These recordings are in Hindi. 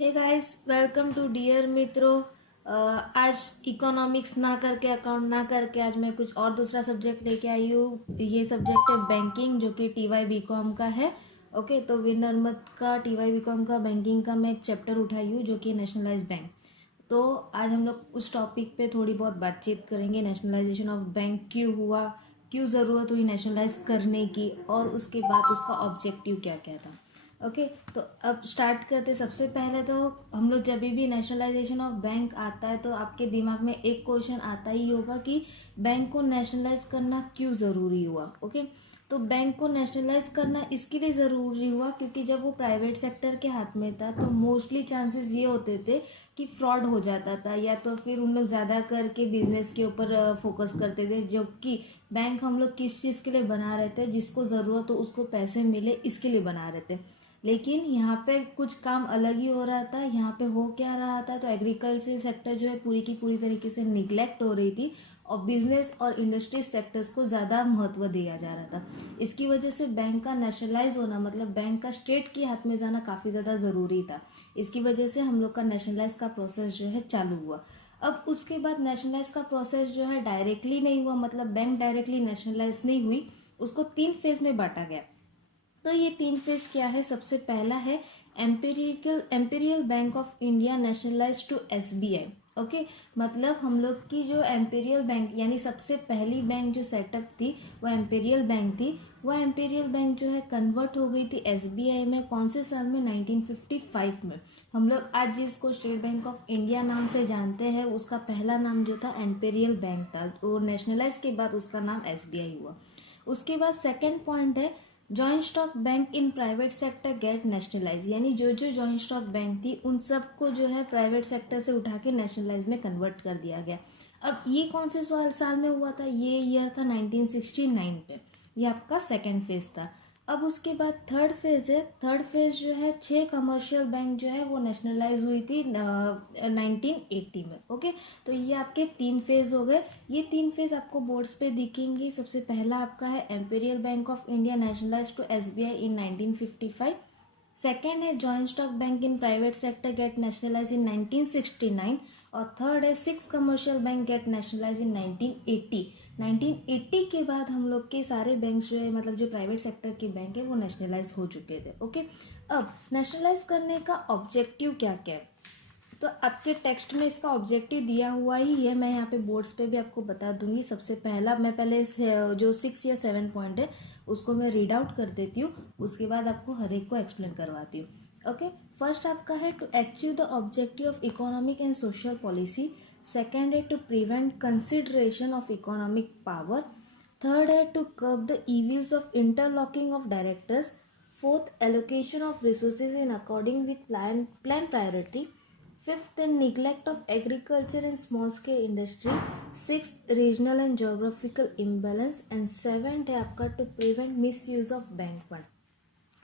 Hey guys, welcome to dear मित्रों। आज इकोनॉमिक्स ना करके, अकाउंट ना करके, आज मैं कुछ और दूसरा सब्जेक्ट लेके आई हूँ। ये सब्जेक्ट है बैंकिंग, जो कि टी वाई बी कॉम का है। ओके, तो विनर मत का टी वाई बी कॉम का बैंकिंग का मैं एक चैप्टर उठाई हूँ, जो कि नेशनलाइज बैंक। तो आज हम लोग उस टॉपिक पे थोड़ी बहुत बातचीत करेंगे। नेशनलाइजेशन ऑफ बैंक क्यों हुआ, क्यों ज़रूरत हुई नेशनलाइज करने की, और उसके बाद उसका ऑब्जेक्टिव क्या क्या था। ओके, तो अब स्टार्ट करते। सबसे पहले तो हम लोग जब भी नेशनलाइजेशन ऑफ बैंक आता है तो आपके दिमाग में एक क्वेश्चन आता ही होगा कि बैंक को नेशनलाइज करना क्यों ज़रूरी हुआ। ओके, तो बैंक को नेशनलाइज करना इसके लिए ज़रूरी हुआ क्योंकि जब वो प्राइवेट सेक्टर के हाथ में था तो मोस्टली चांसेस ये होते थे कि फ्रॉड हो जाता था, या तो फिर उन लोग ज़्यादा करके बिजनेस के ऊपर फोकस करते थे। जो कि बैंक हम लोग किस चीज़ के लिए बना रहे थे, जिसको ज़रूरत हो उसको पैसे मिले, इसके लिए बना रहे थे। लेकिन यहाँ पे कुछ काम अलग ही हो रहा था। यहाँ पे हो क्या रहा था, तो एग्रीकल्चर सेक्टर जो है पूरी की पूरी तरीके से निगलेक्ट हो रही थी और बिजनेस और इंडस्ट्री सेक्टर्स को ज़्यादा महत्व दिया जा रहा था। इसकी वजह से बैंक का नेशनलाइज होना, मतलब बैंक का स्टेट के हाथ में जाना काफ़ी ज़्यादा ज़रूरी था। इसकी वजह से हम लोग का नेशनलाइज का प्रोसेस जो है चालू हुआ। अब उसके बाद नेशनलाइज का प्रोसेस जो है डायरेक्टली नहीं हुआ, मतलब बैंक डायरेक्टली नेशनलाइज नहीं हुई, उसको 3 फेज में बांटा गया। तो ये 3 फेज क्या है। सबसे पहला है imperial bank of India nationalise to SBI. Okay, मतलब हम लोग की जो एम्पेरियल बैंक यानी सबसे पहली बैंक जो सेटअप थी वो एम्पेरियल बैंक थी। वो एम्पेरियल बैंक जो है कन्वर्ट हो गई थी एसबीआई में। कौन से साल में? 1955 में। हम लोग आज जिसको स्टेट बैंक ऑफ इंडिया नाम से जानते हैं, उसका पहला नाम जो था एम्पेरियल बैंक था। वो नेशनलाइज के बाद उसका नाम एसबीआई हुआ। उसके बाद सेकेंड पॉइंट है joint stock bank in private sector get nationalise, यानी जो जो जॉइंट स्टॉक बैंक थी उन सबको जो है प्राइवेट सेक्टर से उठा के नेशनलाइज में कन्वर्ट कर दिया गया। अब ये कौन से साल में हुआ था? ये ईयर था 1969 पे। ये आपका सेकेंड फेज था। अब उसके बाद थर्ड फेज है। थर्ड फेज जो है 6 कमर्शियल बैंक जो है वो नेशनलाइज हुई थी 1980 में। ओके, तो ये आपके 3 फेज हो गए। ये 3 फेज आपको बोर्ड्स पे दिखेंगे। सबसे पहला आपका है imperial bank of India nationalise to SBI in 1955। Second है joint stock bank in private sector get nationalise in 1969। और थर्ड है 6 commercial bank get nationalise in 1980। 1980 के बाद हम लोग के सारे बैंक्स जो है, मतलब जो प्राइवेट सेक्टर के बैंक है, वो नेशनलाइज हो चुके थे। ओके, अब नेशनलाइज करने का ऑब्जेक्टिव क्या क्या है, तो आपके टेक्स्ट में इसका ऑब्जेक्टिव दिया हुआ ही है। मैं यहाँ पे बोर्ड्स पे भी आपको बता दूंगी। सबसे पहला मैं पहले जो 6 या 7 पॉइंट है उसको मैं रीड आउट कर देती हूँ, उसके बाद आपको हर एक को एक्सप्लेन करवाती हूँ। ओके, फर्स्ट आपका है to achieve the objective of economic and social policy. Second है to prevent consideration of economic power. Third है to curb the evils of interlocking of directors. Fourth, allocation of resources in according with plan priority. Fifth, the neglect of agriculture and small-scale industry. Sixth, regional and geographical imbalance. And seventh है आपका to prevent misuse of bank fund.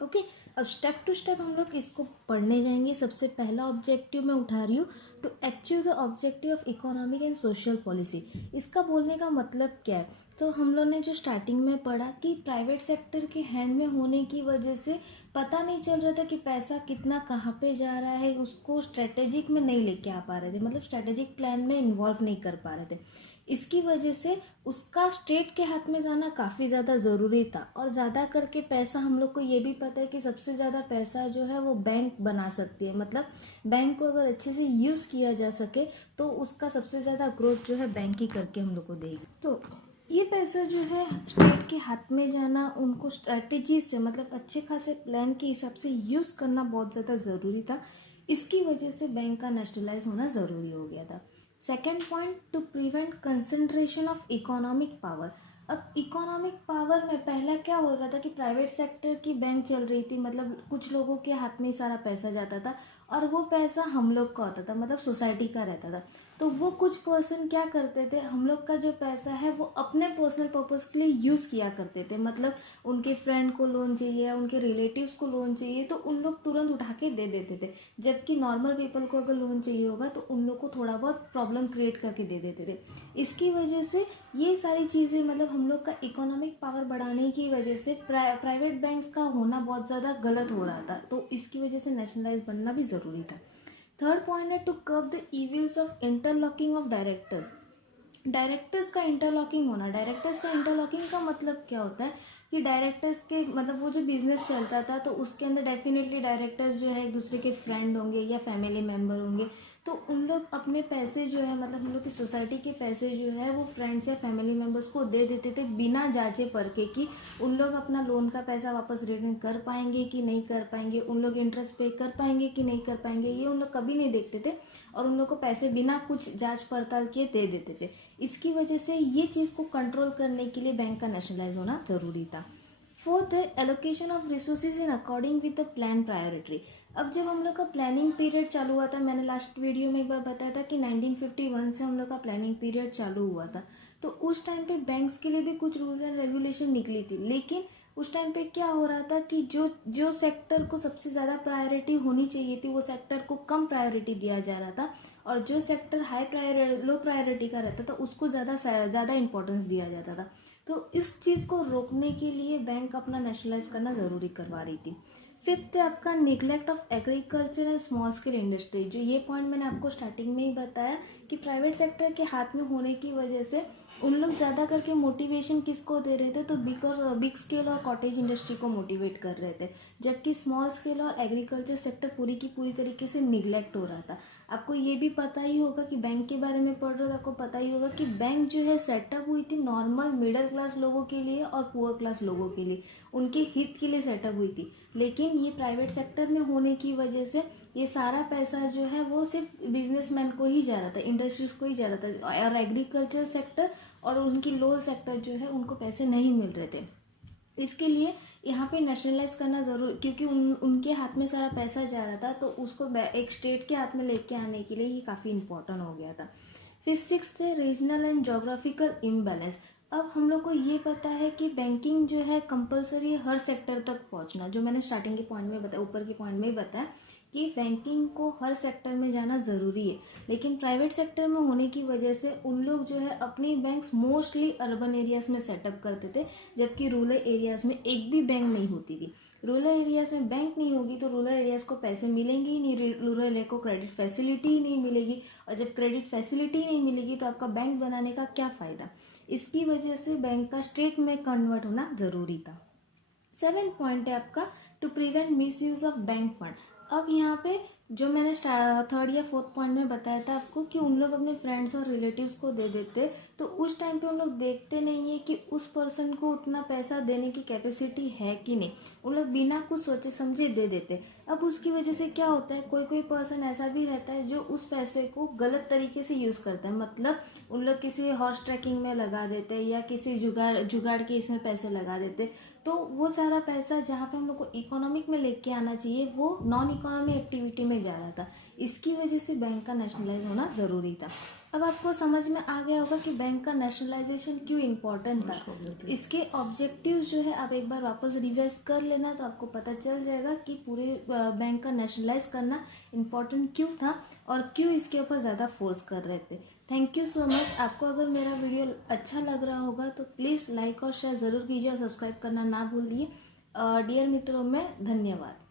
Okay, अब स्टेप टू स्टेप हम लोग इसको पढ़ने जाएंगे। सबसे पहला ऑब्जेक्टिव मैं उठा रही हूँ, to achieve the objective of economic and social policy. इसका बोलने का मतलब क्या है, तो हम लोग ने जो स्टार्टिंग में पढ़ा कि प्राइवेट सेक्टर के हैंड में होने की वजह से पता नहीं चल रहा था कि पैसा कितना कहाँ पे जा रहा है, उसको स्ट्रेटेजिक में नहीं लेके आ पा रहे थे, मतलब स्ट्रेटेजिक प्लान में इन्वॉल्व नहीं कर पा रहे थे। इसकी वजह से उसका स्टेट के हाथ में जाना काफ़ी ज़्यादा ज़रूरी था। और ज़्यादा करके पैसा, हम लोग को ये भी पता है कि सबसे ज़्यादा पैसा जो है वो बैंक बना सकती है, मतलब बैंक को अगर अच्छे से यूज़ किया जा सके तो उसका सबसे ज़्यादा ग्रोथ जो है बैंक ही करके हम लोग को देगी। तो ये पैसा जो है स्टेट के हाथ में जाना, उनको स्ट्रैटेजी से, मतलब अच्छे खासे प्लान के हिसाब से यूज़ करना बहुत ज़्यादा ज़रूरी था। इसकी वजह से बैंक का नेशनलाइज होना ज़रूरी हो गया था। Second point, to prevent concentration of economic power. अब इकोनॉमिक पावर में पहला क्या हो रहा था कि प्राइवेट सेक्टर की बैंक चल रही थी, मतलब कुछ लोगों के हाथ में ही सारा पैसा जाता था और वो पैसा हम लोग का होता था, मतलब सोसाइटी का रहता था। तो वो कुछ पर्सन क्या करते थे, हम लोग का जो पैसा है वो अपने पर्सनल पर्पज़ के लिए यूज़ किया करते थे। मतलब उनके फ्रेंड को लोन चाहिए या उनके रिलेटिव्स को लोन चाहिए तो उन लोग तुरंत उठा के दे देते थे। जबकि नॉर्मल पीपल को अगर लोन चाहिए होगा तो उन लोग को थोड़ा बहुत प्रॉब्लम क्रिएट करके दे देते थे। इसकी वजह से ये सारी चीज़ें, मतलब हम लोग का इकोनॉमिक पावर बढ़ाने की वजह से प्राइवेट बैंक्स का होना बहुत ज़्यादा गलत हो रहा था, तो इसकी वजह से नेशनलाइज बनना भी ज़रूरी था। थर्ड पॉइंट है to curb the evils of interlocking of directors. Directors का इंटरलॉकिंग होना, डायरेक्टर्स का इंटरलॉकिंग का मतलब क्या होता है कि डायरेक्टर्स के मतलब वो जो बिजनेस चलता था तो उसके अंदर डेफिनेटली डायरेक्टर्स जो है एक दूसरे के फ्रेंड होंगे या फैमिली मेम्बर होंगे, तो उन लोग अपने पैसे जो है मतलब हम लोग की सोसाइटी के पैसे जो है वो फ्रेंड्स या फैमिली मेम्बर्स को दे देते थे बिना जांचे परखे कि उन लोग अपना लोन का पैसा वापस रिटर्न कर पाएंगे कि नहीं कर पाएंगे, उन लोग इंटरेस्ट पे कर पाएंगे कि नहीं कर पाएंगे, ये उन लोग कभी नहीं देखते थे और उन लोग को पैसे बिना कुछ जांच पड़ताल किए दे देते थे। इसकी वजह से ये चीज़ को कंट्रोल करने के लिए बैंक का नेशनलाइज होना ज़रूरी था। फोर्थ है allocation of resources in according with the plan priority. अब जब हम लोग का प्लानिंग पीरियड चालू हुआ था, मैंने लास्ट वीडियो में एक बार बताया था कि 1951 से हम लोग का प्लानिंग पीरियड चालू हुआ था, तो उस टाइम पे बैंक्स के लिए भी कुछ रूल्स एंड रेगुलेशन निकली थी, लेकिन उस टाइम पे क्या हो रहा था कि जो जो सेक्टर को सबसे ज़्यादा प्रायोरिटी होनी चाहिए थी वो सेक्टर को कम प्रायोरिटी दिया जा रहा था, और जो सेक्टर लो प्रायोरिटी का रहता था उसको ज़्यादा इंपॉर्टेंस दिया जाता था। तो इस चीज़ को रोकने के लिए बैंक अपना नेशनलाइज करना ज़रूरी करवा रही थी। फिफ्थ है आपका neglect of agriculture and small scale industry. जो ये पॉइंट मैंने आपको स्टार्टिंग में ही बताया कि प्राइवेट सेक्टर के हाथ में होने की वजह से उन लोग ज़्यादा करके मोटिवेशन किसको दे रहे थे, तो बिग स्केल और कॉटेज इंडस्ट्री को मोटिवेट कर रहे थे, जबकि स्मॉल स्केल और एग्रीकल्चर सेक्टर पूरी की पूरी तरीके से निगलेक्ट हो रहा था। आपको ये भी पता ही होगा कि बैंक के बारे में पढ़ रहे हो तो आपको पता ही होगा कि बैंक जो है सेटअप हुई थी नॉर्मल मिडिल क्लास लोगों के लिए और पुअर क्लास लोगों के लिए, उनके हित के लिए सेटअप हुई थी, लेकिन ये प्राइवेट सेक्टर में होने की वजह से ये सारा पैसा जो है वो सिर्फ बिजनेसमैन को ही जा रहा था, इंडस्ट्रीज को ही जा रहा था, और एग्रीकल्चर सेक्टर और उनकी लोअर सेक्टर जो है उनको पैसे नहीं मिल रहे थे। इसके लिए यहाँ पे नेशनलाइज करना ज़रूर, क्योंकि उनके हाथ में सारा पैसा जा रहा था, तो उसको एक स्टेट के हाथ में लेके आने के लिए ये काफ़ी इंपॉर्टेंट हो गया था। फिर सिक्स्थ है रीजनल एंड जोग्राफिकल इम्बैलेंस। अब हम लोग को ये पता है कि बैंकिंग जो है कंपलसरी है हर सेक्टर तक पहुंचना, जो मैंने स्टार्टिंग के पॉइंट में बताया, ऊपर के पॉइंट में ही बताया कि बैंकिंग को हर सेक्टर में जाना ज़रूरी है, लेकिन प्राइवेट सेक्टर में होने की वजह से उन लोग जो है अपनी बैंक्स मोस्टली अर्बन एरियाज़ में सेटअप करते थे, जबकि रूरल एरियाज़ में एक भी बैंक नहीं होती थी। रूरल एरियाज़ में बैंक नहीं होगी तो रूरल एरियाज़ को पैसे मिलेंगे ही नहीं, रूरल एरिया को क्रेडिट फैसिलिटी ही नहीं मिलेगी, और जब क्रेडिट फैसिलिटी नहीं मिलेगी तो आपका बैंक बनाने का क्या फ़ायदा। इसकी वजह से बैंक का स्टेट में कन्वर्ट होना ज़रूरी था। 7th पॉइंट है आपका to prevent misuse of bank fund. अब यहाँ पे जो मैंने 3rd या 4th पॉइंट में बताया था आपको कि उन लोग अपने फ्रेंड्स और रिलेटिव्स को दे देते, तो उस टाइम पे उन लोग देखते नहीं है कि उस पर्सन को उतना पैसा देने की कैपेसिटी है कि नहीं, उन लोग बिना कुछ सोचे समझे दे देते। अब उसकी वजह से क्या होता है, कोई कोई पर्सन ऐसा भी रहता है जो उस पैसे को गलत तरीके से यूज़ करता है, मतलब उन लोग किसी हॉर्स ट्रैकिंग में लगा देते या किसी जुगाड़ के इसमें पैसे लगा देते, तो वो सारा पैसा जहाँ पे हम लोग को इकोनॉमिक में लेके आना चाहिए वो नॉन इकोनॉमिक एक्टिविटी में जा रहा था। इसकी वजह से बैंक का नेशनलाइज होना ज़रूरी था। अब आपको समझ में आ गया होगा कि बैंक का नेशनलाइजेशन क्यों इम्पोर्टेंट था। इसके ऑब्जेक्टिव्स जो है आप एक बार वापस रिवाइज कर लेना तो आपको पता चल जाएगा कि पूरे बैंक का नेशनलाइज करना इम्पोर्टेंट क्यों था और क्यों इसके ऊपर ज़्यादा फोर्स कर रहे थे। Thank you so much. आपको अगर मेरा वीडियो अच्छा लग रहा होगा तो प्लीज़ लाइक और शेयर ज़रूर कीजिए और सब्सक्राइब करना ना भूलिए। डियर मित्रों में धन्यवाद।